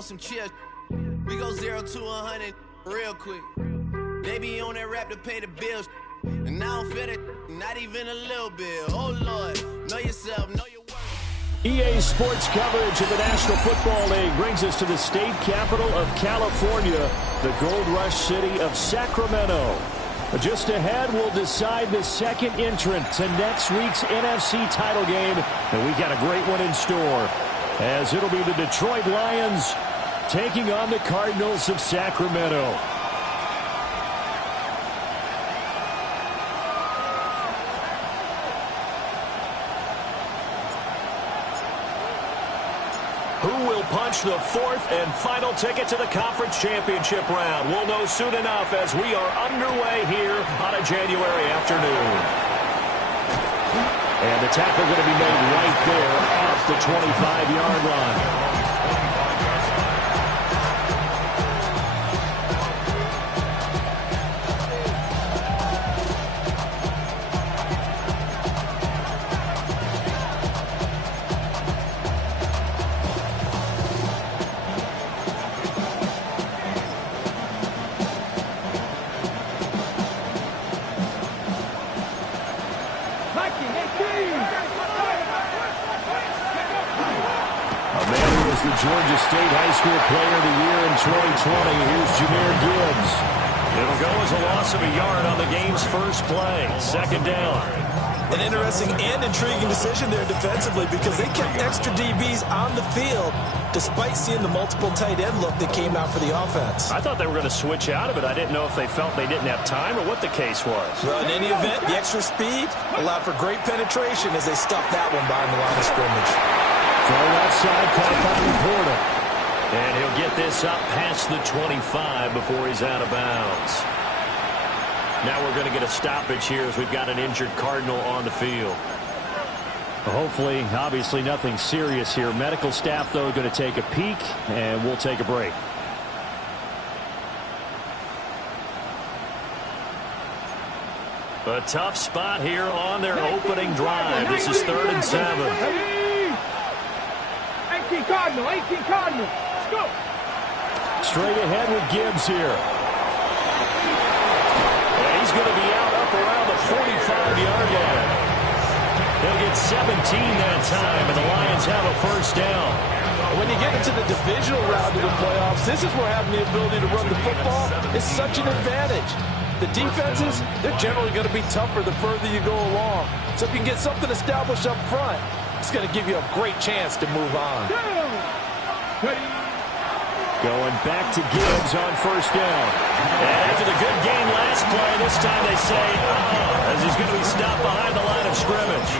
on some chill. We go 0 to 100 real quick. They be on that rap to pay the bills. And I don't feel it, not even a little bit. Oh, Lord, know yourself, know your worth. EA Sports coverage of the National Football League brings us to the state capital of California, the gold rush city of Sacramento. Just ahead, we'll decide the second entrant to next week's NFC title game. And we got a great one in store, as it'll be the Detroit Lions taking on the Cardinals of Sacramento. Who will punch the fourth and final ticket to the conference championship round? We'll know soon enough as we are underway here on a January afternoon. And the tackle going to be made right there off the 25-yard line. The Georgia State High School Player of the Year in 2020. Here's Jahmyr Gibbs. It'll go as a loss of a yard on the game's first play. Second down. An interesting and intriguing decision there defensively, because they kept extra DBs on the field despite seeing the multiple tight end look that came out for the offense. I thought they were going to switch out of it. I didn't know if they felt they didn't have time or what the case was. Well, in any event, the extra speed allowed for great penetration as they stuffed that one behind the line of scrimmage. Throw outside, caught by Laporta. And he'll get this up past the 25 before he's out of bounds. Now we're going to get a stoppage here as we've got an injured Cardinal on the field. Hopefully, obviously nothing serious here. Medical staff, though, going to take a peek, and we'll take a break. A tough spot here on their opening drive. This is 3rd and 7. 18 Cardinal, 18 Cardinal. Let's go. Straight ahead with Gibbs here. And he's going to be out up around the 45-yard line. They'll get 17 that time, and the Lions have a first down. When you get into the divisional round of the playoffs, this is where having the ability to run the football is such an advantage. The defenses, they're generally going to be tougher the further you go along. So if you can get something established up front, it's going to give you a great chance to move on. Going back to Gibbs on first down. And after the good game last play, this time they say, as he's going to be stopped behind the line of scrimmage.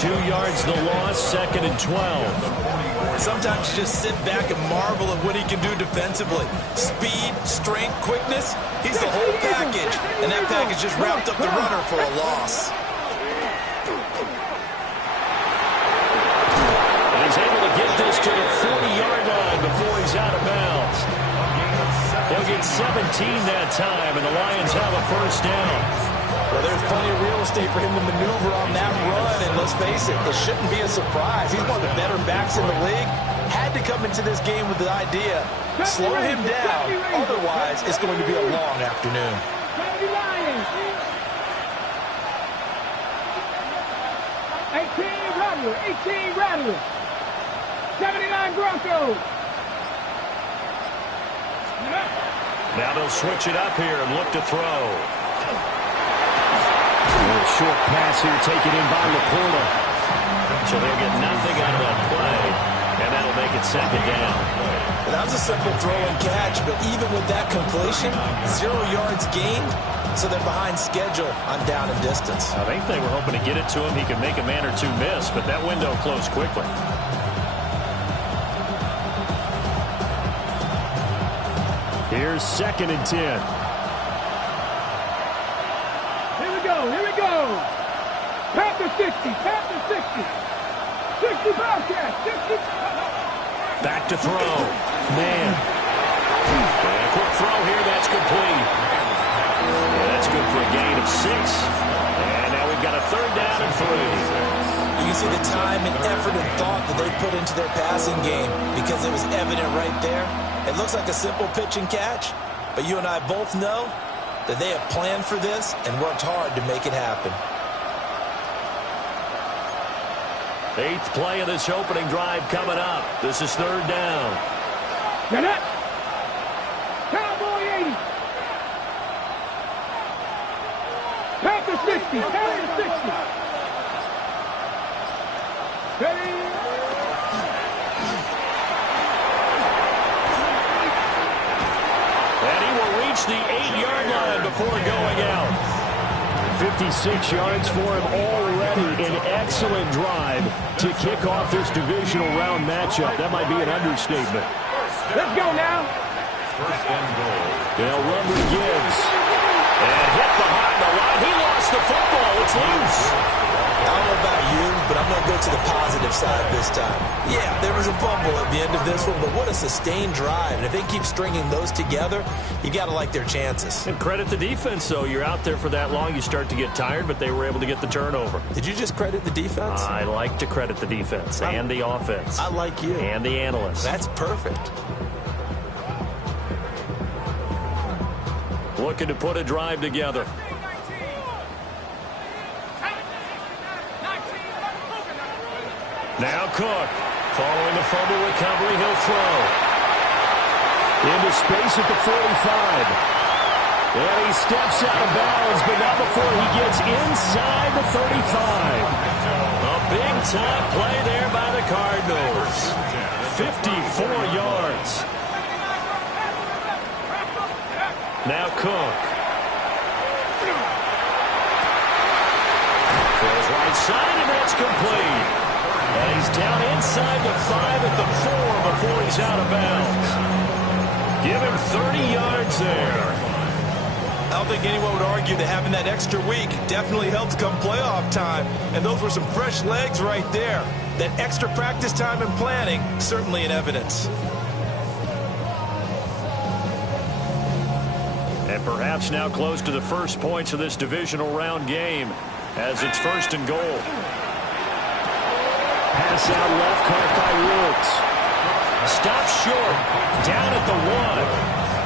2 yards the loss, 2nd and 12. Sometimes you just sit back and marvel at what he can do defensively. Speed, strength, quickness, he's the whole package. And that package just wrapped up the runner for a loss. He's able to get this to the 40-yard line before he's out of bounds. They'll get 17 that time, and the Lions have a first down. Well, there's plenty of real estate for him to maneuver on that run, and let's face it, it shouldn't be a surprise. He's one of the better backs in the league. Had to come into this game with the idea, slow him down, otherwise it's going to be a long afternoon. 18 Rattler. 79 Broncos. Now they'll switch it up here and look to throw. A short pass here taken in by Laporta. So they'll get nothing out of that play, and that'll make it 2nd down. That was a simple throw and catch, but even with that completion, 0 yards gained, so they're behind schedule on down and distance. I think they were hoping to get it to him. He could make a man or two miss, but that window closed quickly. Here's 2nd and 10. Here we go. Panther 60. 60 Bobcats, 60. Back to throw. Man. And a quick throw here, that's complete. Yeah, that's good for a gain of 6. And now we've got a 3rd down and 3. You can see the time and effort and thought that they put into their passing game because it was evident right there. It looks like a simple pitch and catch, but you and I both know that they have planned for this and worked hard to make it happen. 8th play of this opening drive coming up. This is 3rd down. Get up. Cowboy 80. Panther 60. Panther 60. Ready. And he will reach the 8-yard line before going out. 56 yards for him already. An excellent drive to kick off this divisional round matchup. That might be an understatement. Let's go now. First and goal. They'll run with Gibbs. And hit behind the line. He lost the football. It's loose. I don't know about you, but I'm going to go to the positive side this time. Yeah, there was a fumble at the end of this one, but what a sustained drive. And if they keep stringing those together, you got to like their chances. And credit the defense, though. You're out there for that long, you start to get tired, but they were able to get the turnover. Did you just credit the defense? I like to credit the defense and the offense. I like you. And the analysts. That's perfect. Looking to put a drive together. Now Cook. Following the fumble recovery, he'll throw. Into space at the 45. And he steps out of bounds, but not before he gets inside the 35. A big-time play there by the Cardinals. 54 yards. Now Cook. Throws right side, and that's complete. And he's down inside the 5 at the 4 before he's out of bounds. Give him 30 yards there. I don't think anyone would argue that having that extra week definitely helps come playoff time. And those were some fresh legs right there. That extra practice time and planning, certainly in evidence. And perhaps now close to the first points of this divisional round game as it's 1st and goal. Pass out left, caught by Woods. Stopped short, down at the 1.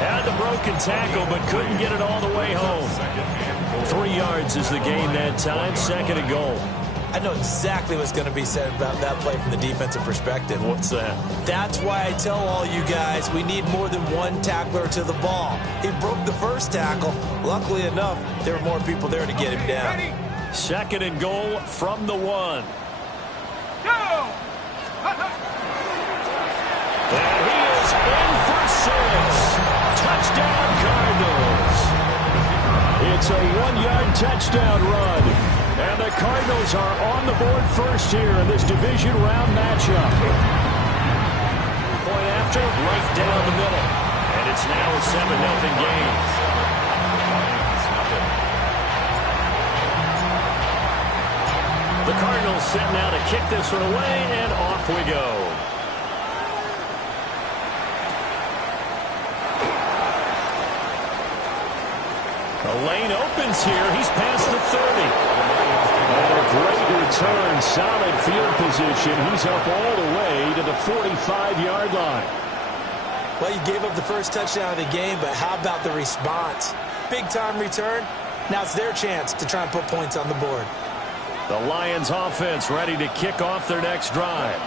Had the broken tackle, but couldn't get it all the way home. 3 yards is the gain that time, 2nd and goal. I know exactly what's going to be said about that play from the defensive perspective. What's that? That's why I tell all you guys we need more than one tackler to the ball. He broke the first tackle. Luckily enough, there were more people there to get him down. 2nd and goal from the 1. And he is in for 6. Touchdown, Cardinals. It's a 1-yard touchdown run. And the Cardinals are on the board first here in this division round matchup. Point after, right down the middle. And it's now a 7-0 game. The Cardinals set now to kick this one away, and off we go. The lane opens here. He's past the 30. And a great return, solid field position. He's up all the way to the 45-yard line. Well, you gave up the first touchdown of the game, but how about the response? Big-time return. Now it's their chance to try and put points on the board. The Lions offense ready to kick off their next drive.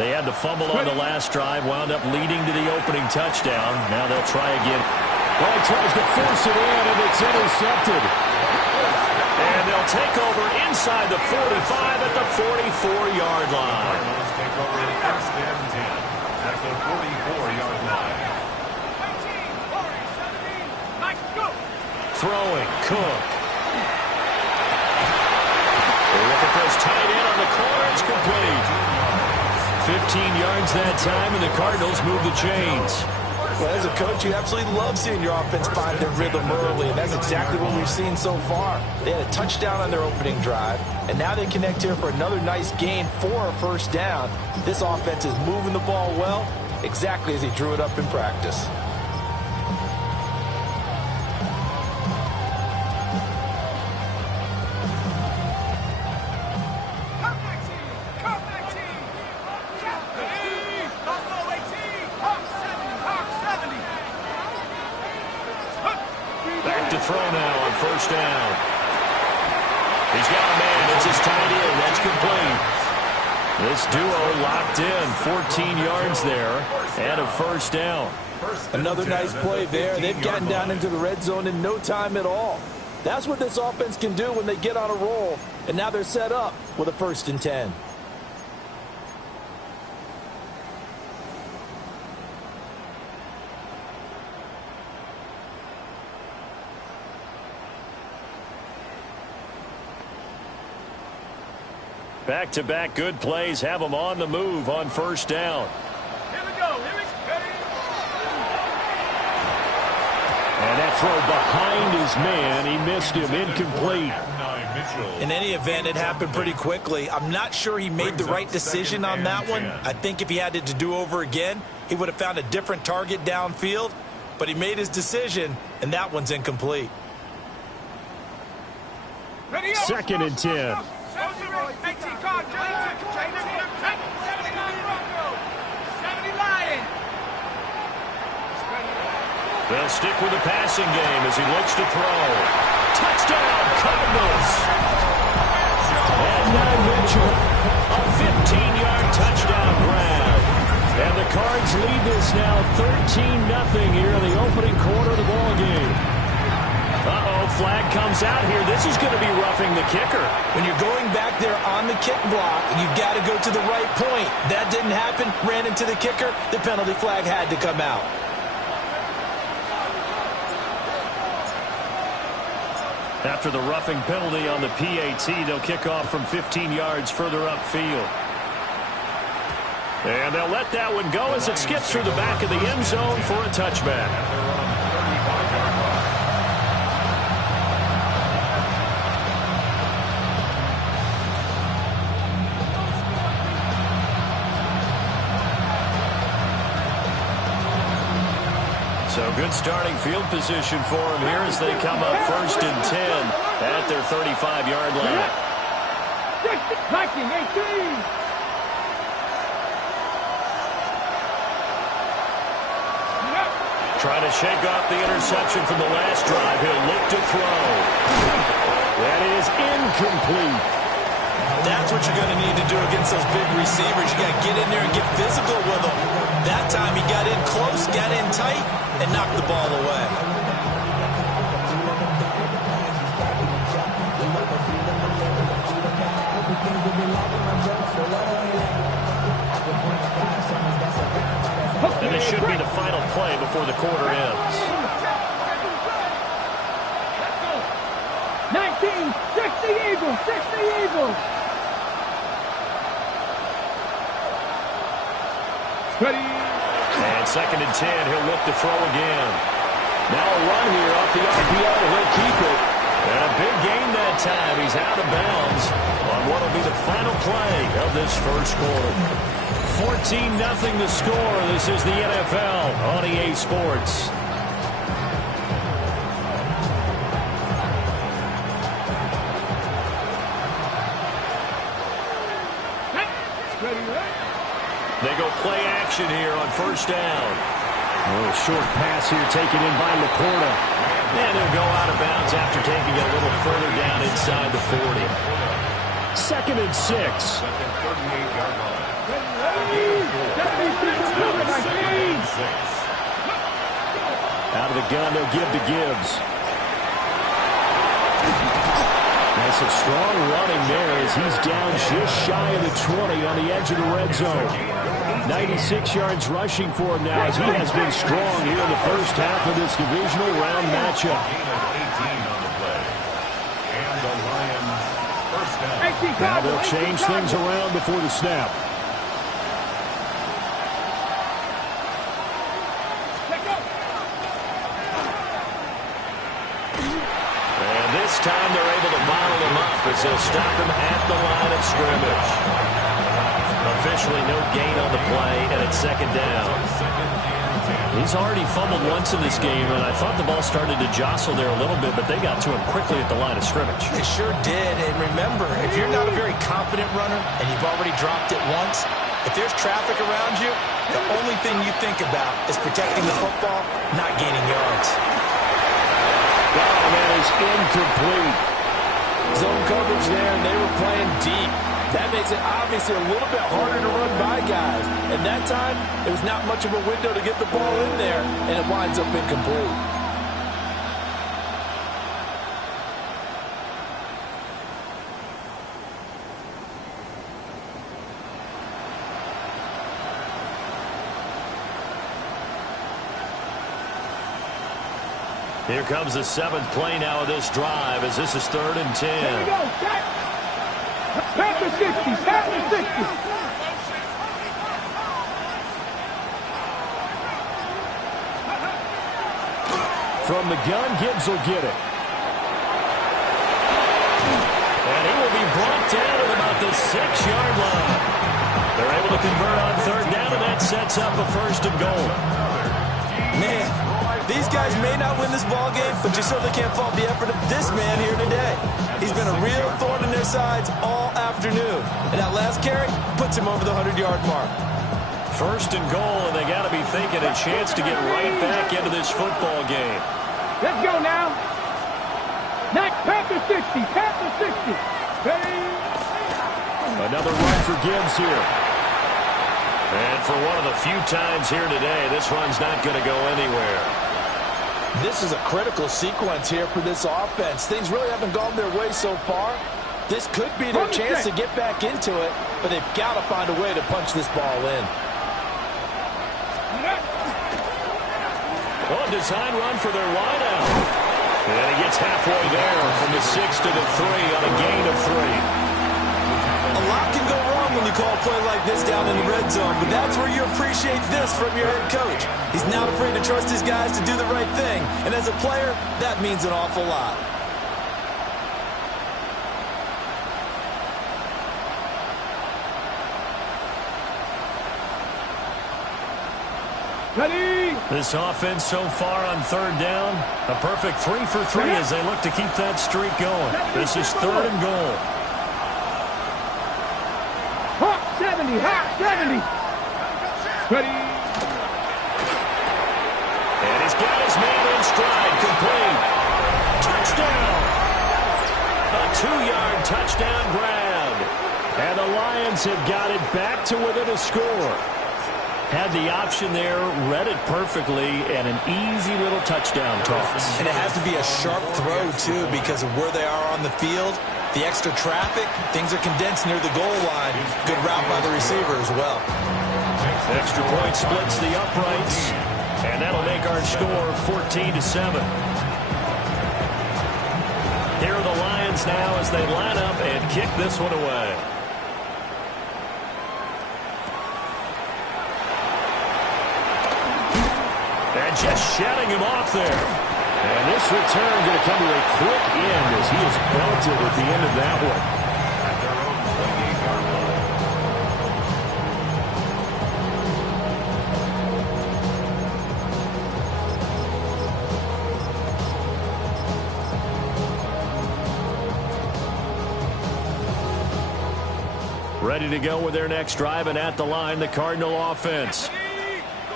They had the fumble on the last drive, wound up leading to the opening touchdown. Now they'll try again. Well, he tries to force it in, and it's intercepted. And they'll take over inside the 45 at the 44-yard line. Cardinals take over at the 10 at the 44-yard line. Throwing, Cook. Look at this tight end on the corner. It's complete. 15 yards that time, and the Cardinals move the chains. Well, as a coach, you absolutely love seeing your offense find their rhythm early, and that's exactly what we've seen so far. They had a touchdown on their opening drive, and now they connect here for another nice gain for a first down. This offense is moving the ball well, exactly as he drew it up in practice. to throw now on first down. He's got a man. It's his tight end. That's complete. This duo locked in. 14 yards there and a first down. Another nice play there. They've gotten down into the red zone in no time at all. That's what this offense can do when they get on a roll. And now they're set up with a 1st and 10. Back-to-back good plays have them on the move on first down. Here we go. Here we go. And that throw behind his man. He missed him. Incomplete. In any event, it happened pretty quickly. I'm not sure he made the right decision on that one. I think if he had it to do over again, he would have found a different target downfield. But he made his decision, and that one's incomplete. 2nd and 10. They'll stick with the passing game as he looks to throw. Touchdown, Cardinals! And now Mitchell, a 15-yard touchdown grab. And the Cards lead this now 13-0 here in the opening quarter of the ballgame. Uh-oh, flag comes out here. This is going to be roughing the kicker. When you're going back there on the kick block, you've got to go to the right point. That didn't happen. Ran into the kicker. The penalty flag had to come out. After the roughing penalty on the PAT, they'll kick off from 15 yards further upfield. And they'll let that one go as it skips through the back of the end zone for a touchback. So good starting field position for them here as they come up 1st and 10 at their 35-yard line. Trying to shake off the interception from the last drive. He'll look to throw. That is incomplete. That's what you're going to need to do against those big receivers. You got to get in there and get physical with them. That time he got in close, got in tight, and knocked the ball away. And this should be the final play before the quarter ends. 19, 60 Eagles, 60 Eagles. Ready. And 2nd and 10, he'll look to throw again. Now a run here off the RPO, he'll keep it. And a big gain that time. He's out of bounds on what will be the final play of this first quarter. 14-0 the score. This is the NFL on EA Sports. They go play action here on first down. A short pass here taken in by Laporta. And he'll go out of bounds after taking it a little further down inside the 40. 2nd and 6. Out of the gun, they'll give to Gibbs. Nice and strong running there as he's down just shy of the 20 on the edge of the red zone. 96 yards rushing for him now as he has been strong here in the first half of this divisional round matchup. Now they'll change things around before the snap. And this time they're able to bottle him up as they'll stop him at the line of scrimmage. Officially no gain on the play, and it's 2nd down. He's already fumbled once in this game, and I thought the ball started to jostle there a little bit, but they got to him quickly at the line of scrimmage. They sure did, and remember, if you're not a very confident runner and you've already dropped it once, if there's traffic around you, the only thing you think about is protecting the football, not gaining yards. Oh, is incomplete. Zone coverage there, and they were playing deep. That makes it obviously a little bit harder to run by guys. And that time, there was not much of a window to get the ball in there, and it winds up incomplete. Here comes the seventh play now of this drive as this is 3rd and 10. Here we go. Tap the 60. Tap the 60. From the gun, Gibbs will get it. And he will be brought down at about the 6-yard line. They're able to convert on 3rd down, and that sets up a 1st and goal. Man, these guys may not win this ball game, but you certainly can't fault the effort of this man here today. He's been a real thorn in their sides all afternoon. And that last carry puts him over the 100-yard mark. 1st and goal, and they got to be thinking a chance to get right back into this football game. Let's go now. Tap the 60. Tap the 60. Ready? Another run for Gibbs here. And for one of the few times here today, this run's not going to go anywhere. This is a critical sequence here for this offense. Things really haven't gone their way so far. This could be their chance to get back into it, but they've got to find a way to punch this ball in. Oh, design run for their wideout. And he gets halfway there from the 6 to the 3 on a gain of 3. A lot can go wrong when you call a play like this down in the red zone, but that's where you appreciate this from your head coach. He's not afraid to trust his guys to do the right thing, and as a player, that means an awful lot. Ready? This offense so far on 3rd down, a perfect 3 for 3 as they look to keep that streak going. This is 3rd and goal. Hot 70. Hot 70. Ready? And he's got his man in stride, complete. Touchdown! A 2-yard touchdown grab. And the Lions have got it back to within a score. Had the option there, read it perfectly, and an easy little touchdown toss. And it has to be a sharp throw, too, because of where they are on the field. The extra traffic, things are condensed near the goal line. Good route by the receiver as well. Extra point splits the uprights, and that'll make our score 14-7. Here are the Lions now as they line up and kick this one away. And just shutting him off there. And this return going to come to a quick end as he is belted at the end of that one. Ready to go with their next drive, and at the line, the Cardinal offense.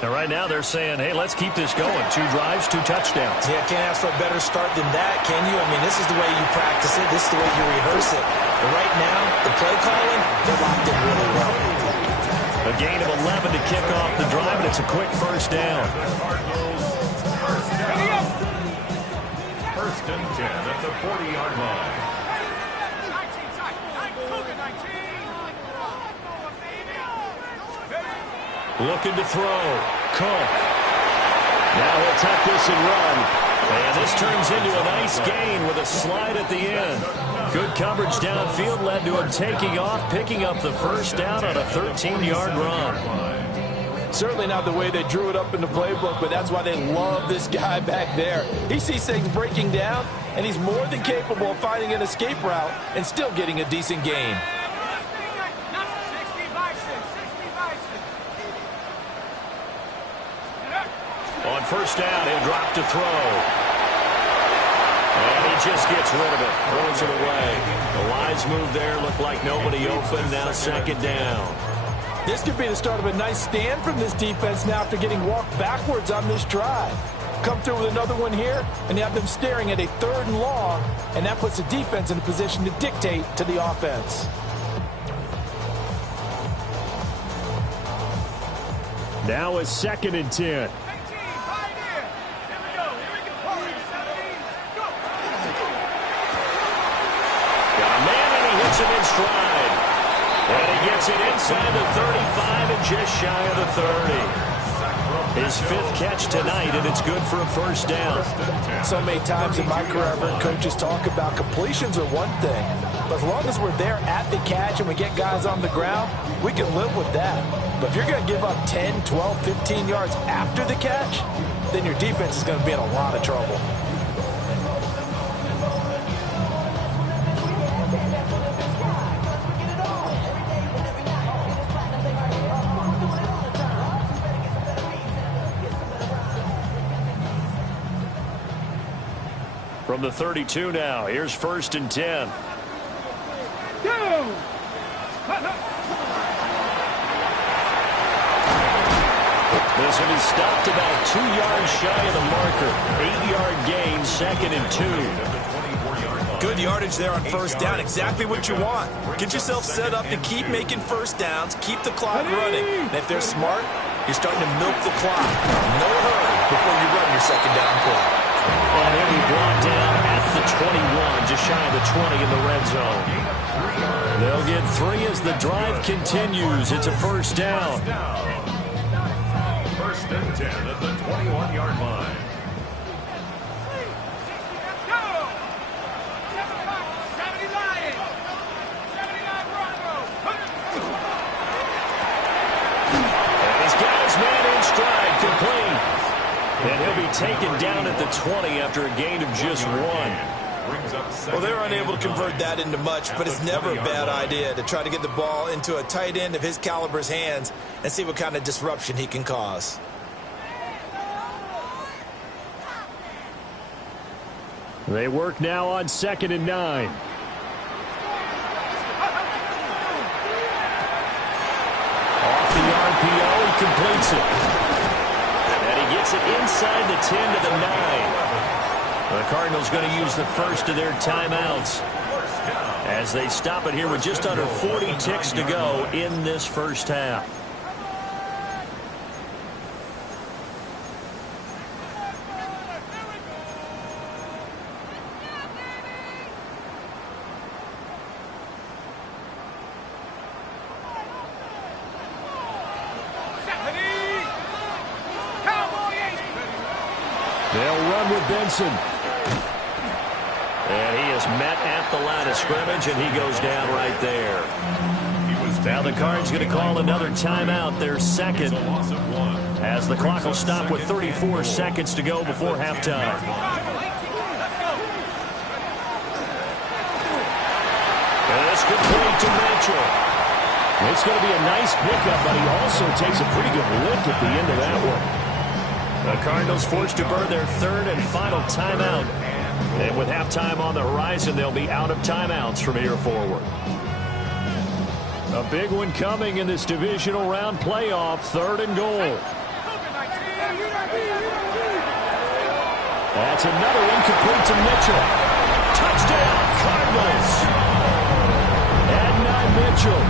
And right now they're saying, hey, let's keep this going. 2 drives, 2 touchdowns. Yeah, can't ask for a better start than that, can you? I mean, this is the way you practice it. This is the way you rehearse it. But right now, the play calling, they're locked in really well. A gain of 11 to kick off the drive, and it's a quick 1st down. First and 10 at the 40-yard line. Looking to throw. Cook. Now he'll tuck this and run. And this turns into a nice gain with a slide at the end. Good coverage downfield led to him taking off, picking up the 1st down on a 13-yard run. Certainly not the way they drew it up in the playbook, but that's why they love this guy back there. He sees things breaking down, and he's more than capable of finding an escape route and still getting a decent gain. On 1st down, he'll drop to throw. And he just gets rid of it. Throws it away. The wise move there. Looked like nobody open. Now 2nd down. This could be the start of a nice stand from this defense now after getting walked backwards on this drive. come through with another one here, and you have them staring at a 3rd and long, and that puts the defense in a position to dictate to the offense. Now a 2nd and 10. Him in stride. And he gets it inside the 35 and just shy of the 30. His 5th catch tonight, and it's good for a 1st down. So many times in my career, I've heard coaches talk about completions are one thing, but as long as we're there at the catch and we get guys on the ground, we can live with that. But if you're going to give up 10, 12, 15 yards after the catch, then your defense is going to be in a lot of trouble. From the 32 now, here's 1st and 10. This one is stopped about 2 yards shy of the marker. 8-yard gain, 2nd and 2. Good yardage there on 1st down. Exactly what you want. Get yourself set up to keep making 1st downs, keep the clock running. And if they're smart, you're starting to milk the clock. No hurry before you run your 2nd down play. And he'll be brought down at the 21, just shy of the 20 in the red zone. They'll get 3 as the drive continues. It's a 1st down. 1st and 10 at the 21-yard line. And he's got his man in stride, complete. And he'll be taken down at the 20 after a gain of just 1. Well, they're unable to convert that into much, but it's never a bad idea to try to get the ball into a tight end of his caliber's hands and see what kind of disruption he can cause. They work now on 2nd and 9. Off the RPO, he completes it. Gets it inside the 10 to the 9. The Cardinals going to use the first of their timeouts as they stop it here with just under 40 ticks to go in this 1st half. They'll run with Benson. And he is met at the line of scrimmage, and he goes down right there. Now the Cards going to call another timeout, their 2nd, as the clock will stop with 34 seconds to go before halftime. And it's complete to Mitchell. It's going to be a nice pickup, but he also takes a pretty good lick at the end of that one. The Cardinals forced to burn their 3rd and final timeout. And with halftime on the horizon, they'll be out of timeouts from here forward. A big one coming in this divisional round playoff, 3rd and goal. That's another incomplete to Mitchell. Touchdown, Cardinals. And Mitchell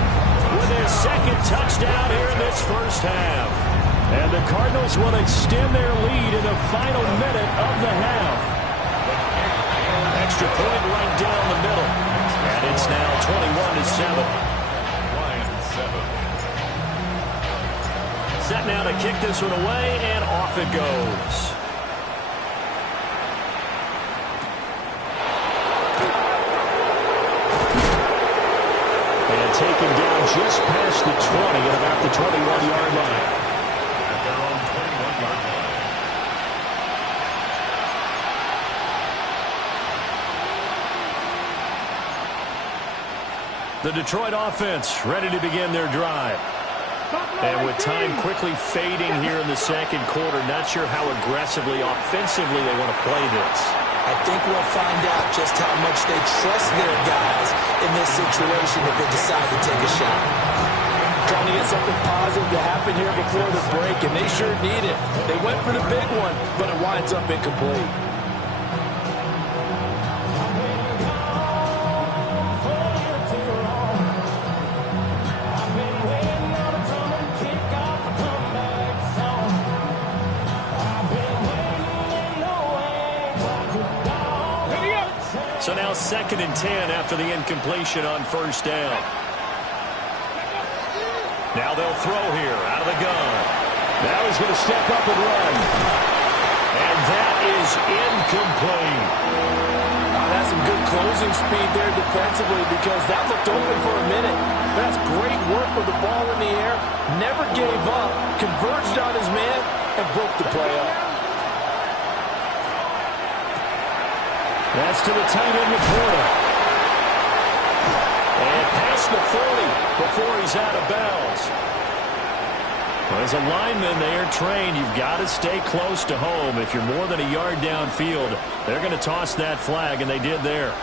with his 2nd touchdown here in this 1st half. And the Cardinals will extend their lead in the final minute of the half. Extra point right down the middle. And it's now 21-7. Set now to kick this one away, and off it goes. And taken down just past the 20 at about the 21-yard line. The Detroit offense ready to begin their drive. And with time quickly fading here in the 2nd quarter, not sure how aggressively, offensively they want to play this. I think we'll find out just how much they trust their guys in this situation if they decide to take a shot. Trying to get something positive to happen here before the break, and they sure need it. They went for the big one, but it winds up incomplete. So now 2nd and 10 after the incompletion on first down. Now they'll throw here out of the gun. Now he's going to step up and run. And that is incomplete. That's some good closing speed there defensively because that looked open for a minute. That's great work with the ball in the air. Never gave up, converged on his man, and broke the play up. That's to the tight end, Laporta. And past the 40 before he's out of bounds. Well, as a lineman, they are trained. You've got to stay close to home. If you're more than a yard downfield, they're going to toss that flag, and they did there.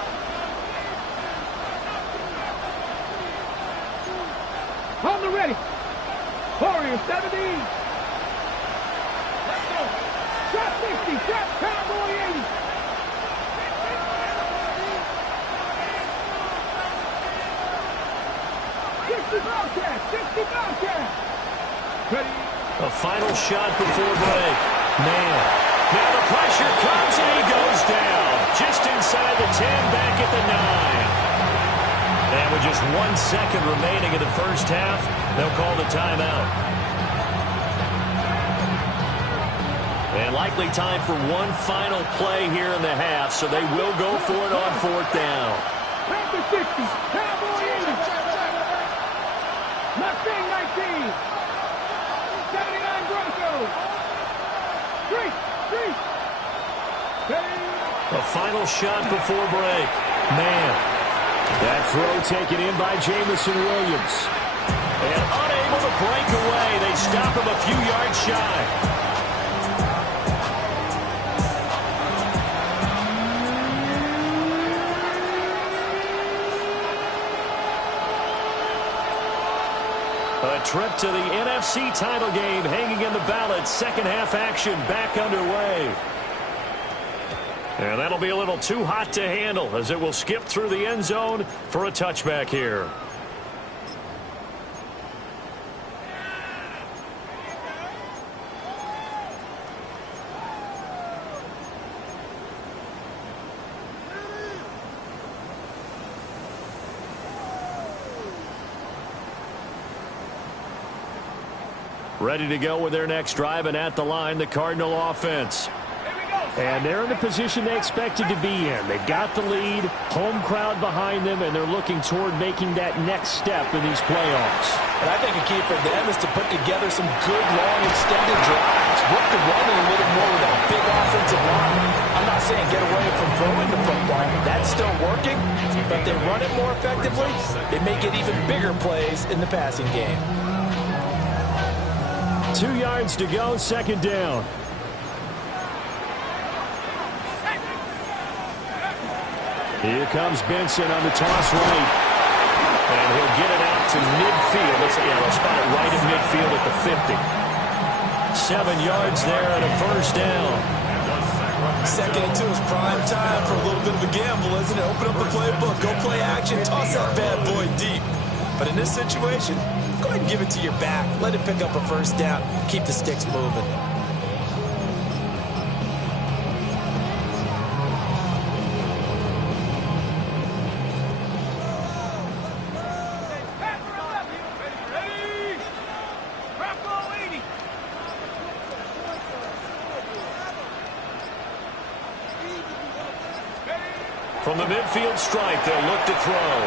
On the ready. Warrior 70. Let's go. Shot 60. Shot Cowboy 80. 60 Bobcat. Ready. A final shot before break. Man. Now the pressure comes and he goes down. Just inside the 10, back at the 9. And with just 1 second remaining in the first half, they'll call the timeout. And likely time for one final play here in the half, so they will go for it on 4th down. Panther 60. Cowboy 80. Mustang 19. 79 Broncos. 3. A final shot before break. Man. That throw taken in by Jamison Williams. And unable to break away. They stop him a few yards shy. A trip to the NFC title game hanging in the balance. Second half action back underway. And that'll be a little too hot to handle as it will skip through the end zone for a touchback here. Ready to go with their next drive, and at the line, the Cardinal offense. And they're in the position they expected to be in. They've got the lead, home crowd behind them, and they're looking toward making that next step in these playoffs. And I think a key for them is to put together some good, long, extended drives. Work the running a little more with that big offensive line. I'm not saying get away from throwing the football. That's still working, but they run it more effectively. They make it even bigger plays in the passing game. 2 yards to go, 2nd down. Here comes Benson on the toss right. And he'll get it out to midfield. Let's spot it right at midfield at the 50. 7 yards there and a first down. 2nd and 2 is prime time for a little bit of a gamble, isn't it? Open up the playbook, go play action, toss that bad boy deep. But in this situation, go ahead and give it to your back. Let it pick up a first down. Keep the sticks moving. From the midfield stripe, they'll look to throw.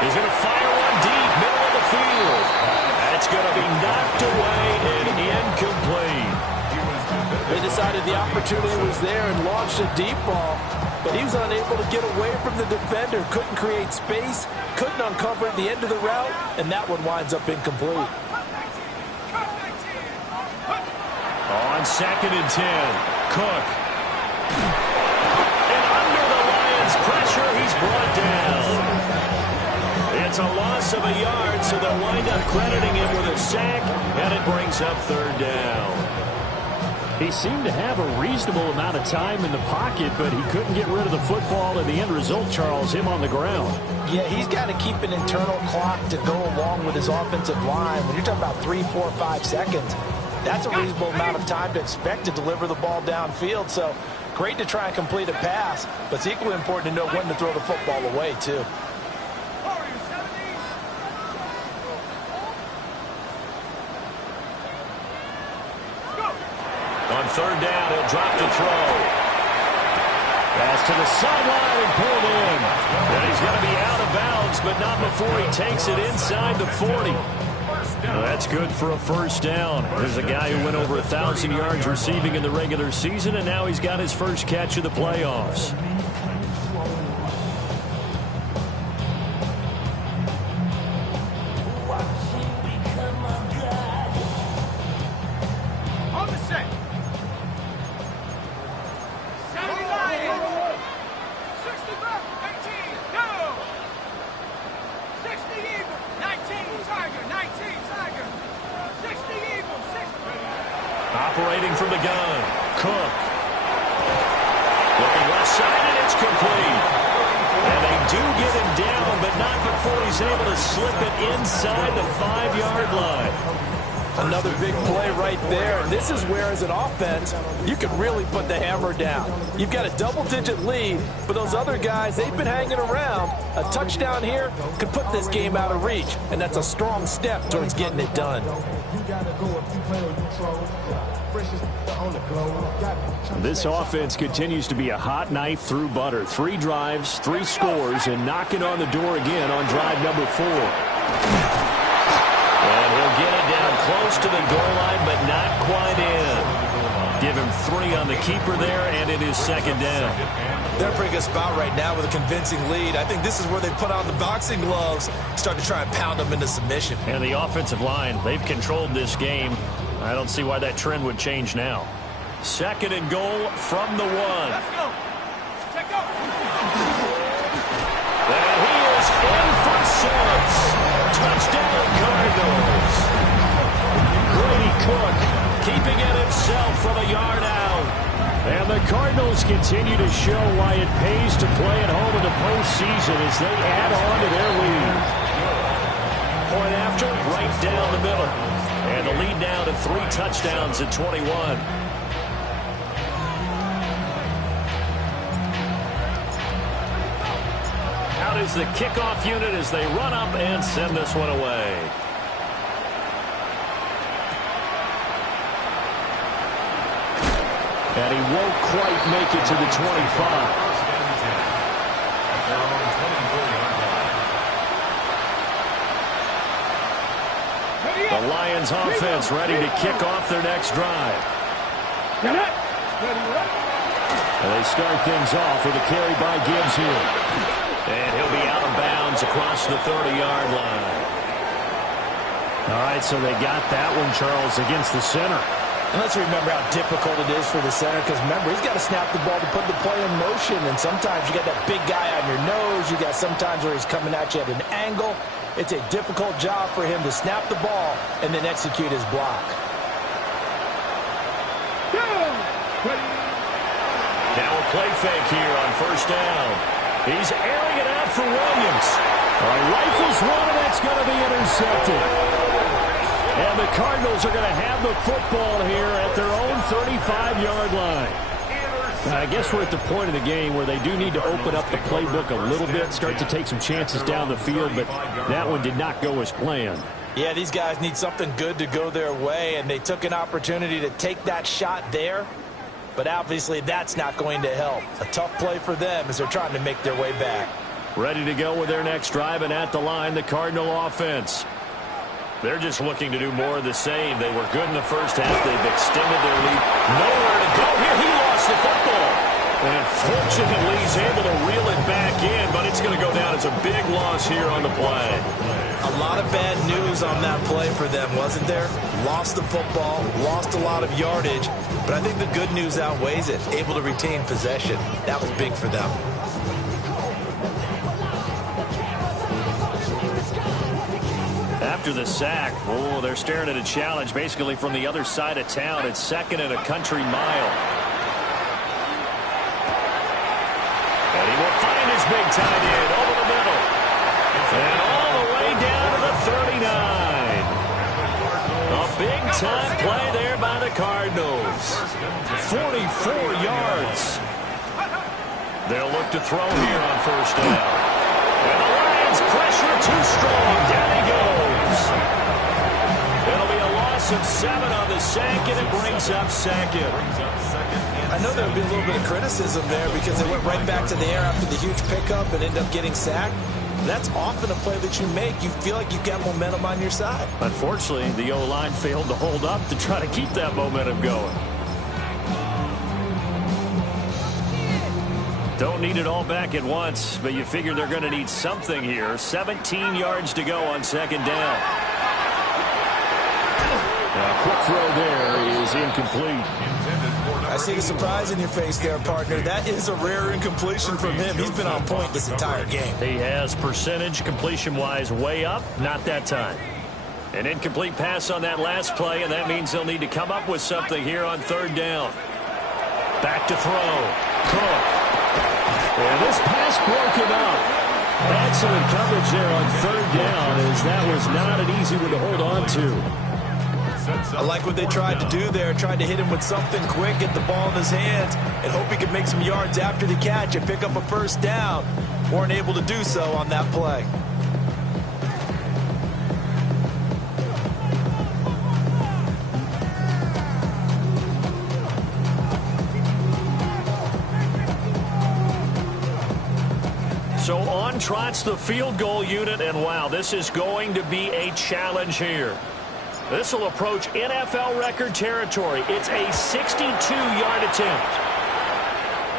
He's going to fire one deep, middle of the field. That's going to be knocked away and incomplete. They decided the opportunity was there and launched a deep ball, but he was unable to get away from the defender, couldn't create space, couldn't uncover the end of the route, and that one winds up incomplete. On 2nd and 10, Cook. And under the Lions' pressure, he's brought down. It's a a loss of a yard, so they'll wind up crediting him with a sack, and it brings up third down. He seemed to have a reasonable amount of time in the pocket, but he couldn't get rid of the football, and the end result, Charles, him on the ground. Yeah, he's got to keep an internal clock to go along with his offensive line. When you're talking about 3, 4, 5 seconds, that's a reasonable amount of time to expect to deliver the ball downfield. So great to try and complete a pass, but it's equally important to know when to throw the football away, too. On third down, he'll drop to throw. Pass to the sideline and pulled in. And he's going to be out of bounds, but not before he takes it inside the 40. Well, that's good for a first down. There's a guy who went over 1,000 yards receiving in the regular season, and now he's got his first catch of the playoffs. Operating from the gun, Cook. Looking left side, and it's complete. And they do get him down, but not before he's able to slip it inside the 5-yard line. Another big play right there. And this is where, as an offense, you can really put the hammer down. You've got a double-digit lead, but those other guys, they've been hanging around. A touchdown here could put this game out of reach, and that's a strong step towards getting it done. This offense continues to be a hot knife through butter. 3 drives, 3 scores, and knocking on the door again on drive number 4. And he'll get it down close to the goal line, but not quite in. Give him 3 on the keeper there, and it is second down. They're in a pretty good spot right now with a convincing lead. I think this is where they put on the boxing gloves, start to try and pound them into submission. And the offensive line, they've controlled this game. I don't see why that trend would change now. Second and goal from the 1. Let's go. Check out. And he is in for 6. Touchdown Cardinals. Grady Cook keeping it himself from a yard out. And the Cardinals continue to show why it pays to play at home in the postseason as they add on to their lead. Point after, right down the middle. And the lead now to 3 touchdowns at 21. Out is the kickoff unit as they run up and send this one away. And he won't quite make it to the 25. The Lions offense ready to kick off their next drive. And they start things off with a carry by Gibbs here. And he'll be out of bounds across the 30-yard line. All right, so they got that one, Charles, against the center. And let's remember how difficult it is for the center, because remember, he's got to snap the ball to put the play in motion, and sometimes you got that big guy on your nose. You got sometimes where he's coming at you at an angle. It's a difficult job for him to snap the ball and then execute his block. Now a play fake here on first down. He's airing it out for Williams. Rifles one, and that's going to be intercepted. And the Cardinals are going to have the football here at their own 35-yard line. Now, I guess we're at the point of the game where they do need to open up the playbook a little bit, start to take some chances down the field, but that one did not go as planned. Yeah, these guys need something good to go their way, and they took an opportunity to take that shot there, but obviously that's not going to help. A tough play for them as they're trying to make their way back. Ready to go with their next drive, and at the line, the Cardinal offense. They're just looking to do more of the same. They were good in the first half. They've extended their lead. Nowhere to go here. He lost the football. And fortunately, he's able to reel it back in, but it's going to go down as a big loss here on the play. A lot of bad news on that play for them, wasn't there? Lost the football, lost a lot of yardage, but I think the good news outweighs it. Able to retain possession. That was big for them. after the sack. Oh, they're staring at a challenge basically from the other side of town. It's 2nd and a country mile. And he will find his big tight end over the middle. And all the way down to the 39. A big-time play there by the Cardinals. 44 yards. They'll look to throw here on 1st down. And the Lions pressure too strong. Down he goes. It'll be a loss of 7 on the sack, and it brings up 2nd. I know there'll be a little bit of criticism there because they went right back to the air after the huge pickup and ended up getting sacked. That's often a play that you make. You feel like you've got momentum on your side. Unfortunately, the O-line failed to hold up to try to keep that momentum going. Don't need it all back at once, but you figure they're going to need something here. 17 yards to go on 2nd down. A quick throw there is incomplete. I see the surprise in your face there, partner. That is a rare incompletion from him. He's been on point this entire game. He has percentage completion-wise way up, not that time. An incomplete pass on that last play, and that means they'll need to come up with something here on 3rd down. Back to throw. Cook. And this pass broken up. Excellent coverage there on 3rd down, as that was not an easy one to hold on to. I like what they tried to do there, tried to hit him with something quick, get the ball in his hands, and hope he could make some yards after the catch and pick up a 1st down. Weren't able to do so on that play. So on trots the field goal unit, and wow, this is going to be a challenge here. This will approach NFL record territory. It's a 62-yard attempt.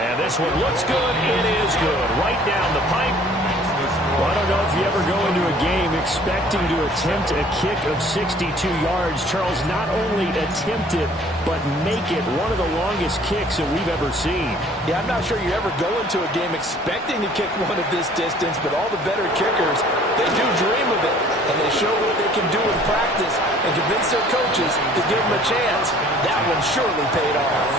And this one looks good. It is good. Right down the pipe. Well, I don't know if you ever go into a game expecting to attempt a kick of 62 yards. Charles, not only attempt it, but make it one of the longest kicks that we've ever seen. Yeah, I'm not sure you ever go into a game expecting to kick one of this distance, but all the better kickers, they do dream of it, and they show what they can do in practice and convince their coaches to give them a chance. That one surely paid off.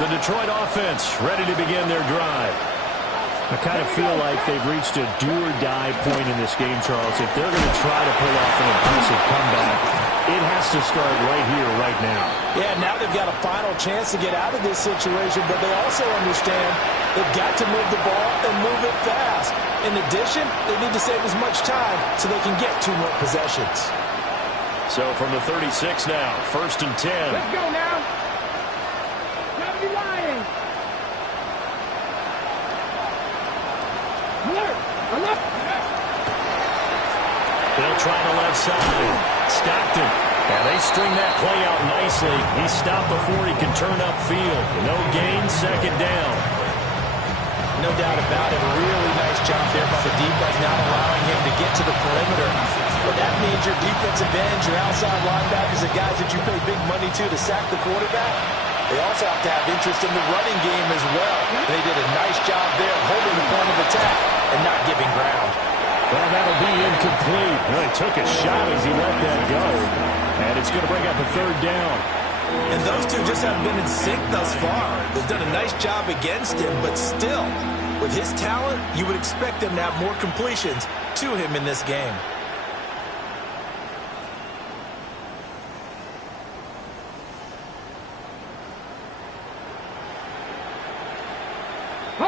The Detroit offense ready to begin their drive. I kind of feel like they've reached a do-or-die point in this game, Charles. If they're going to try to pull off an impressive comeback, it has to start right here, right now. Yeah, now they've got a final chance to get out of this situation, but they also understand they've got to move the ball and move it fast. In addition, they need to save as much time so they can get 2 more possessions. So from the 36 now, 1st and 10. Let's go now. Lions. They'll try the left side. Stockton. And they string that play out nicely. He's stopped before he can turn upfield. No gain, 2nd down. No doubt about it. Really nice job there by the defense, not allowing him to get to the perimeter. But that means your defensive ends, your outside linebackers, the guys that you pay big money to sack the quarterback, they also have to have interest in the running game as well. They did a nice job there holding the point of attack and not giving ground. Well, that'll be incomplete. Well, he took a shot as he let that go. And it's going to bring up a 3rd down. And those two just haven't been in sync thus far. They've done a nice job against him, but still, with his talent, you would expect them to have more completions to him in this game.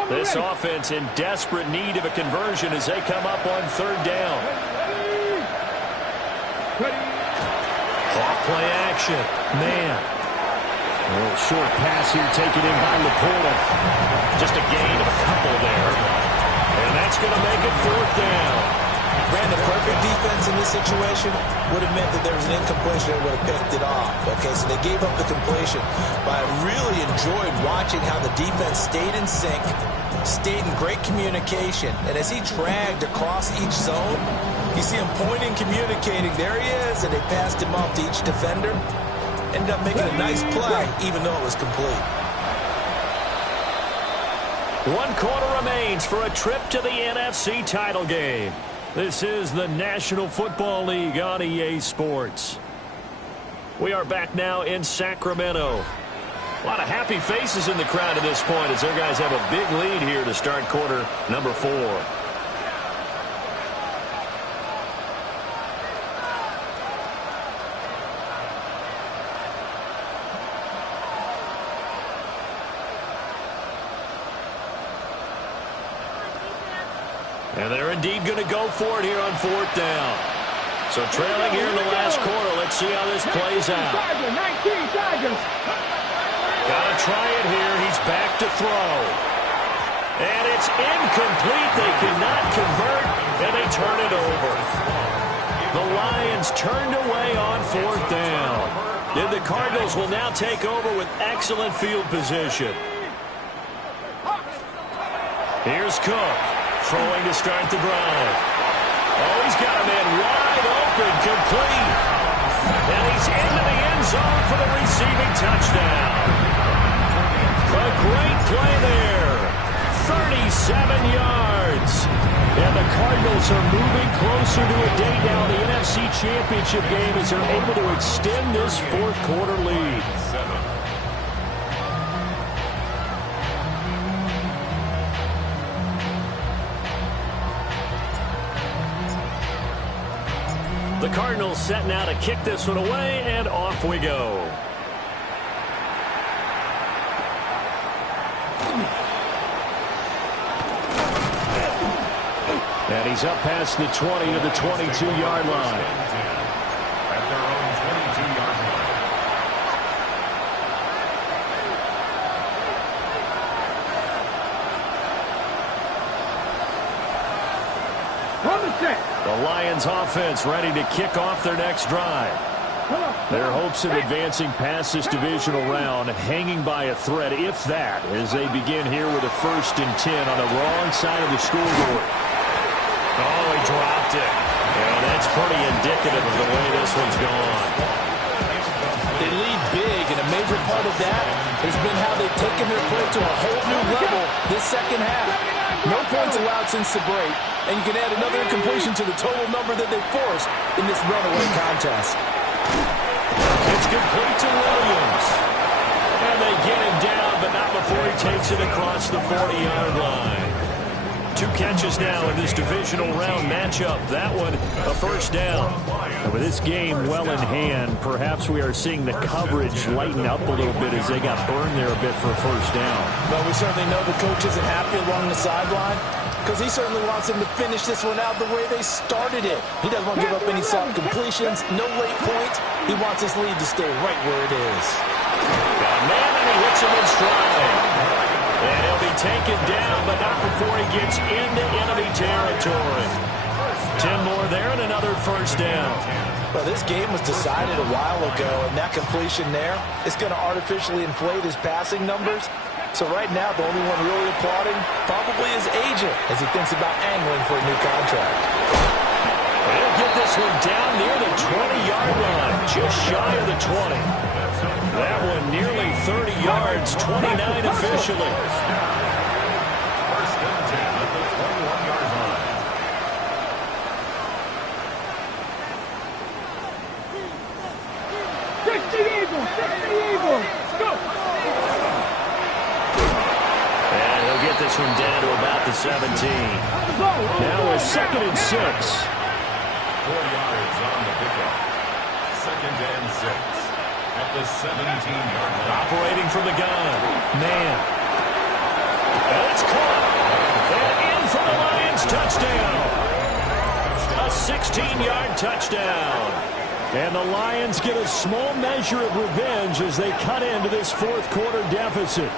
This offense in desperate need of a conversion as they come up on 3rd down. Off play action. Man. A little short pass here taken in by Laporta. Just a gain of a couple there. And that's going to make it 4th down. Ran the perfect defense in this situation would have meant that there was an incompletion that would have picked it off. Okay, so they gave up the completion. But I really enjoyed watching how the defense stayed in sync, stayed in great communication. And as he dragged across each zone, you see him pointing, communicating. There he is, and they passed him off to each defender. Ended up making a nice play, even though it was complete. 1 quarter remains for a trip to the NFC title game. This is the National Football League on EA Sports. We are back now in Sacramento. A lot of happy faces in the crowd at this point as their guys have a big lead here to start quarter number 4. And they're indeed going to go for it here on 4th down. So trailing here in the last quarter. Let's see how this plays out. Got to try it here. He's back to throw. And it's incomplete. They cannot convert, and they turn it over. The Lions turned away on 4th down. And the Cardinals will now take over with excellent field position. Here's Cook. Throwing to start the drive. Oh, he's got a man wide open, complete. And he's into the end zone for the receiving touchdown. A great play there. 37 yards. And the Cardinals are moving closer to a day now. The NFC Championship game as they're able to extend this 4th quarter lead. The Cardinals set now to kick this one away, and off we go. And he's up past the 20 to the 22-yard line. At their own 22-yard Run the set. The Lions offense ready to kick off their next drive. Their hopes of advancing past this divisional round hanging by a thread, if that, as they begin here with a 1st and 10 on the wrong side of the scoreboard. Oh, he dropped it. And that's pretty indicative of the way this one's gone. They lead big, and a major part of that has been how they've taken their play to a whole new level this second half. No points allowed since the break, and you can add another incompletion to the total number that they forced in this runaway contest. It's complete to Williams. And they get him down, but not before he takes it across the 40-yard line. 2 catches now in this divisional round matchup. That one, a 1st down. And with this game well in hand, perhaps we are seeing the coverage lighten up a little bit as they got burned there a bit for a 1st down. But we certainly know the coach isn't happy along the sideline because he certainly wants them to finish this one out the way they started it. He doesn't want to give up any soft completions, no late points. He wants his lead to stay right where it is. Got a man, and he hits him in stride. And he'll be taken down, but not before he gets into enemy territory. 10 more there and another 1st down. Well, this game was decided a while ago, and that completion there is going to artificially inflate his passing numbers. So right now, the only one really applauding probably his agent as he thinks about angling for a new contract. They'll get this one down near the 20-yard line, just shy of the 20. That one nearly 30 yards, 29 officially. 1st and 10 at the 21-yard line. Six the Eagles. Go. And he'll get this one down to about the 17. Now a 2nd and 6. 4 yards on the pickup. 2nd and 6. At the 17-yard line. Operating from the gun. Man. And it's caught. And in for the Lions touchdown. A 16-yard touchdown. And the Lions get a small measure of revenge as they cut into this 4th quarter deficit.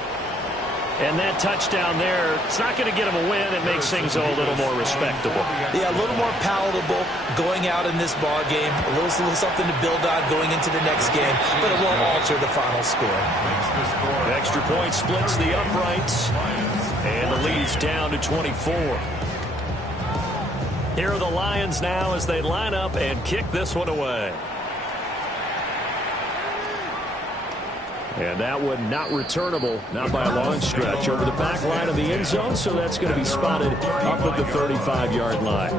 And that touchdown there, it's not going to get them a win. It makes things a little more respectable. Yeah, a little more palatable going out in this ball game. A little something to build on going into the next game, but it won't alter the final score. The extra point splits the uprights, and the lead's down to 24. Here are the Lions now as they line up and kick this one away. And that one not returnable, not by a long stretch, over the back line of the end zone, so that's going to be spotted up at the 35-yard line.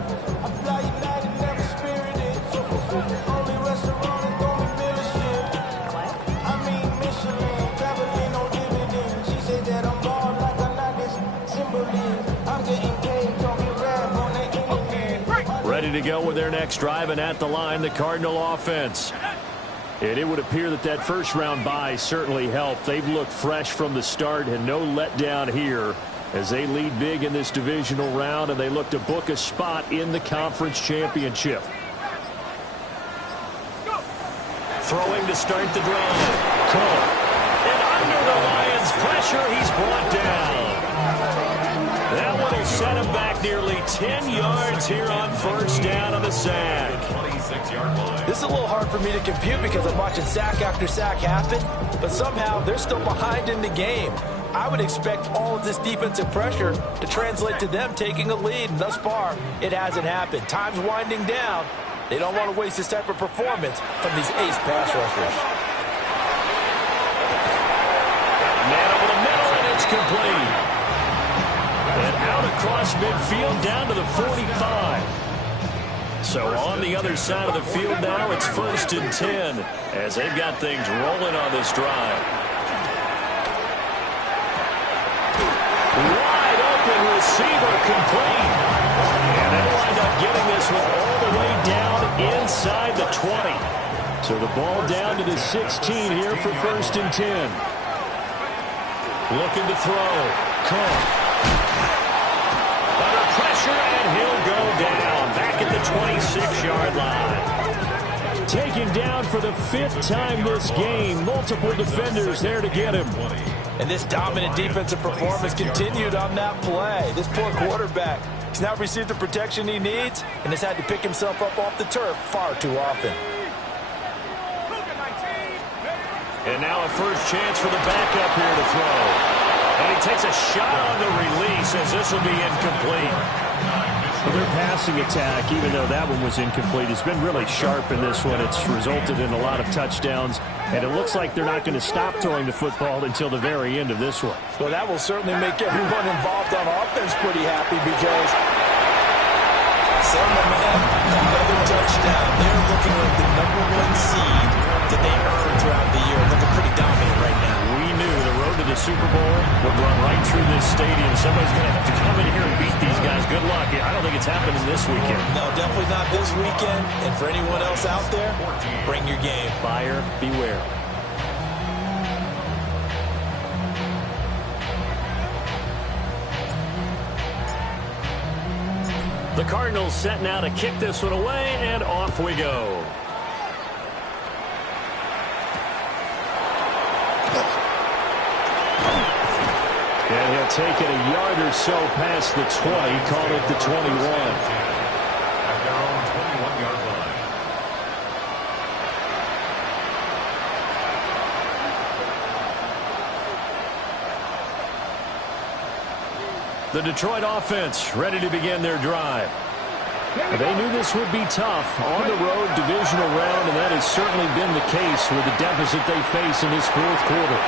Ready to go with their next drive, and at the line, the Cardinal offense. And it would appear that that first-round bye certainly helped. They've looked fresh from the start and no letdown here as they lead big in this divisional round, and they look to book a spot in the conference championship. Throwing to start the drive. Cole. And under the Lions' pressure, he's brought down. That one will set him back nearly 10 yards here on first down on the sack. This is a little hard for me to compute because I'm watching sack after sack happen, but somehow they're still behind in the game. I would expect all of this defensive pressure to translate to them taking a lead, and thus far, it hasn't happened. Time's winding down. They don't want to waste this type of performance from these ace pass rushers. Man over the middle, and it's complete. And out across midfield down to the 45. So on the other side of the field now, it's 1st and 10 as they've got things rolling on this drive. Wide open receiver complete. And they wind up getting this one all the way down inside the 20. So the ball down to the 16 here for 1st and 10. Looking to throw. Cook. Under pressure, and he'll go down. Back at the 26-yard line. Taken down for the 5th time this game. Multiple defenders there to get him. And this dominant defensive performance continued on that play. This poor quarterback has now received the protection he needs and has had to pick himself up off the turf far too often. And now a first chance for the backup here to throw. And he takes a shot on the release as this will be incomplete. Well, their passing attack, even though that one was incomplete, has been really sharp in this one. It's resulted in a lot of touchdowns, and it looks like they're not going to stop throwing the football until the very end of this one. Well, that will certainly make everyone involved on offense pretty happy because another touchdown. They're looking like the #1 seed that they earned throughout the year. Looking pretty dominant right now. We knew the road to the Super Bowl would run right through this stadium. Somebody's going to have to come in here and beat these guys. Good luck. I don't think it's happening this weekend. No, definitely not this weekend. And for anyone else out there, bring your game. Buyer beware. The Cardinals set now to kick this one away, and off we go. And he'll take it a yard or so past the 20, call it the 21. At their own 21-yard line. The Detroit offense ready to begin their drive. They knew this would be tough on the road divisional round, and that has certainly been the case with the deficit they face in this 4th quarter.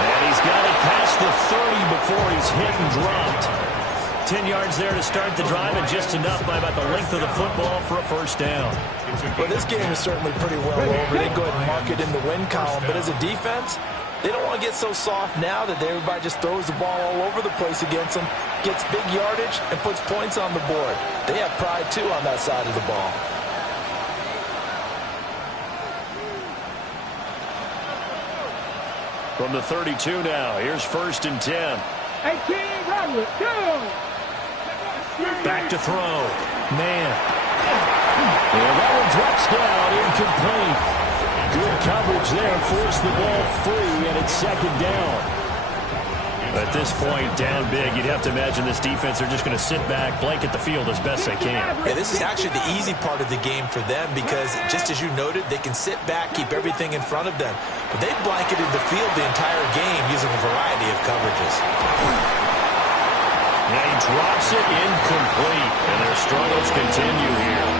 And he's got it past the 30 before he's hit and dropped. 10 yards there to start the drive, and just enough by about the length of the football for a first down. Well, this game is certainly pretty well over. They go ahead and mark it in the win column, but as a defense, they don't want to get so soft now that everybody just throws the ball all over the place against them, gets big yardage, and puts points on the board. They have pride, too, on that side of the ball. From the 32 now, here's 1st and 10. 18, run with, go! Back to throw. Man. And that one drops down, incomplete. Good coverage there, forced the ball free, and it's 2nd down. At this point, down big, you'd have to imagine this defense are just going to sit back, blanket the field as best they can. Yeah, this is actually the easy part of the game for them because, just as you noted, they can sit back, keep everything in front of them. But they blanketed the field the entire game using a variety of coverages. Now he drops it incomplete, and their struggles continue here.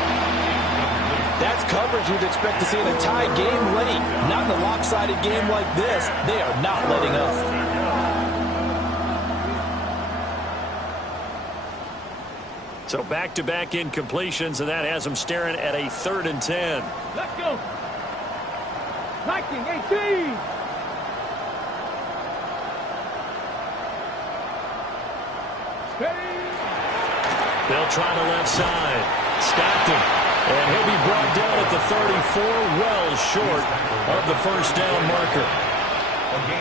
That That's coverage you'd expect to see in a tie game late. Not in a lopsided game like this. They are not letting up. So back-to-back incompletions, and that has them staring at a 3rd and 10. Let's go. Viking 18. They'll try the left side. Stockton. And he'll be brought down at the 34, well short of the first down marker.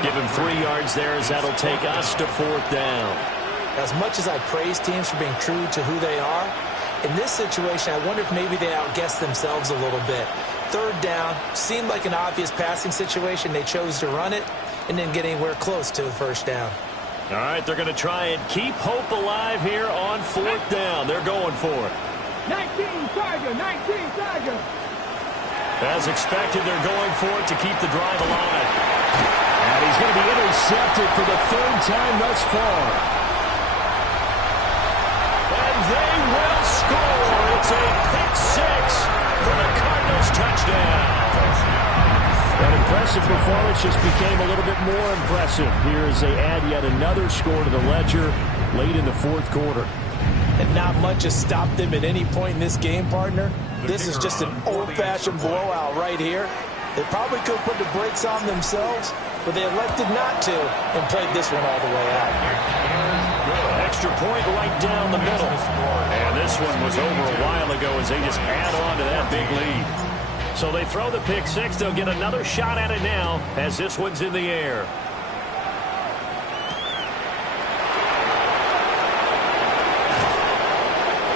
Give him 3 yards there as that'll take us to 4th down. As much as I praise teams for being true to who they are, in this situation, I wonder if maybe they outguessed themselves a little bit. 3rd down seemed like an obvious passing situation. They chose to run it and didn't get anywhere close to the first down. All right, they're going to try and keep hope alive here on 4th down. They're going for it. 19 Tiger, 19 Tiger. As expected, they're going for it to keep the drive alive. And he's going to be intercepted for the 3rd time thus far. And they will score. It's a pick 6 for the Cardinals touchdown. That impressive performance just became a little bit more impressive here as they add yet another score to the ledger late in the 4th quarter. And not much has stopped them at any point in this game, partner. This is just an old-fashioned blowout right here. They probably could have put the brakes on themselves, but they elected not to and played this one all the way out. Extra point right down the middle. And this one was over a while ago as they just add on to that big lead. So they throw the pick 6. They'll get another shot at it now as this one's in the air.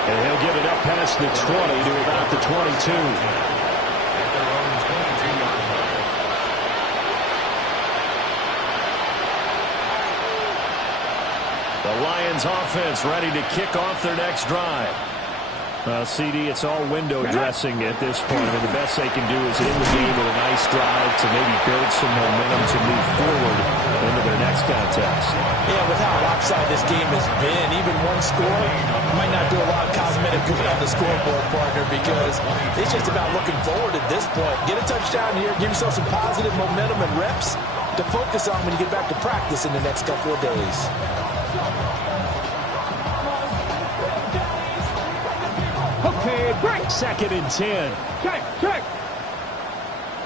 And he'll give it up past the 20 to about the 22. The Lions offense ready to kick off their next drive. CD, it's all window dressing at this point. I mean, the best they can do is end the game with a nice drive to maybe build some momentum to move forward into their next contest. Yeah, with how lopsided this game has been, even one score might not do a lot of cosmetic good on the scoreboard, partner, because it's just about looking forward at this point. Get a touchdown here, give yourself some positive momentum and reps to focus on when you get back to practice in the next couple of days. Okay, break. 2nd and 10. Check.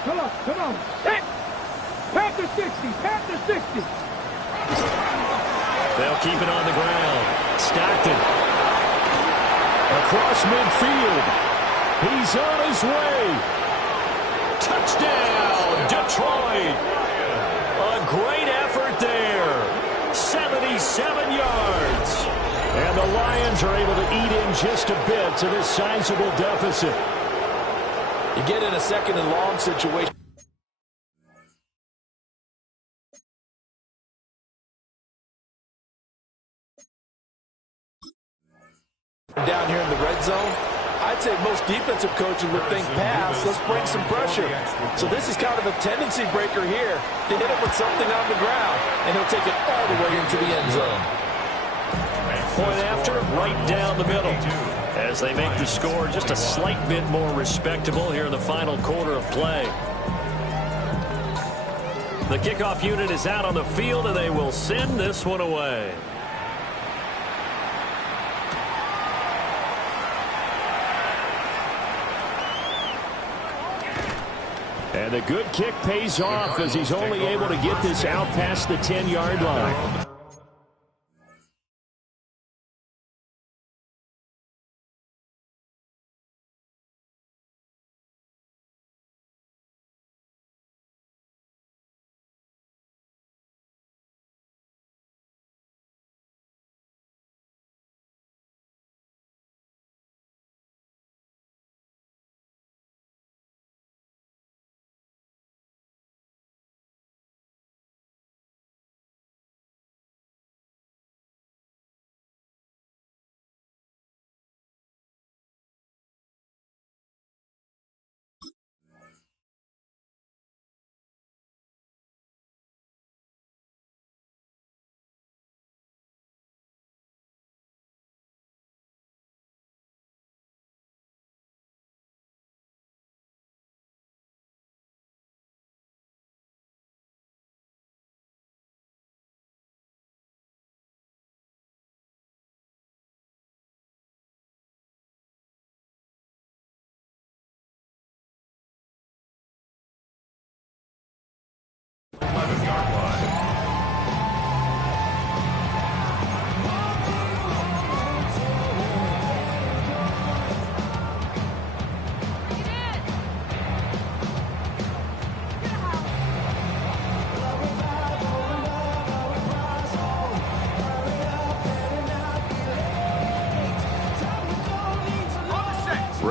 Come on. Hit. Panther 60. They'll keep it on the ground. Stockton. Across midfield. He's on his way. Touchdown, Detroit. A great effort there. 77 yards. And the Lions are able to eat in just a bit to this sizable deficit. You get in a 2nd and long situation. Down here in the red zone, I'd say most defensive coaches would think pass. Let's bring some pressure. So this is kind of a tendency breaker here to hit him with something on the ground, and he'll take it all the way into the end zone. Point after, right down the middle. As they make the score just a slight bit more respectable here in the final quarter of play. The kickoff unit is out on the field, and they will send this one away. And the good kick pays off as he's only able to get this out past the 10-yard line.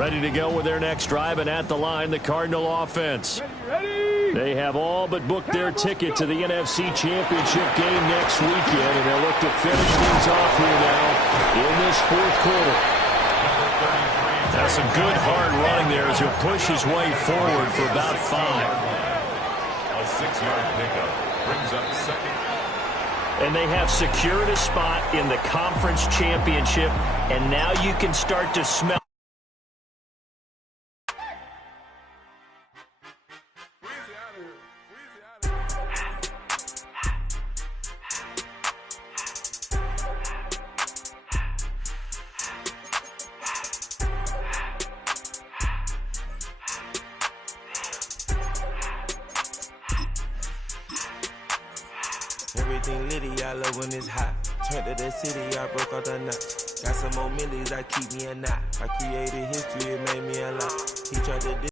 Ready to go with their next drive, and at the line, the Cardinal offense. Ready? They have all but booked their ticket to the NFC Championship game next weekend, and they'll look to finish things off here now in this fourth quarter. That's some good hard running there as he'll push his way forward for about 5. A 6-yard pickup brings up second. And they have secured a spot in the conference championship, and now you can start to smell. Everything litty, I love when it's hot. Turned to the city, I broke out the knot. Got some more millies, that keep me a knot. I created history, it made me a lot. He tried to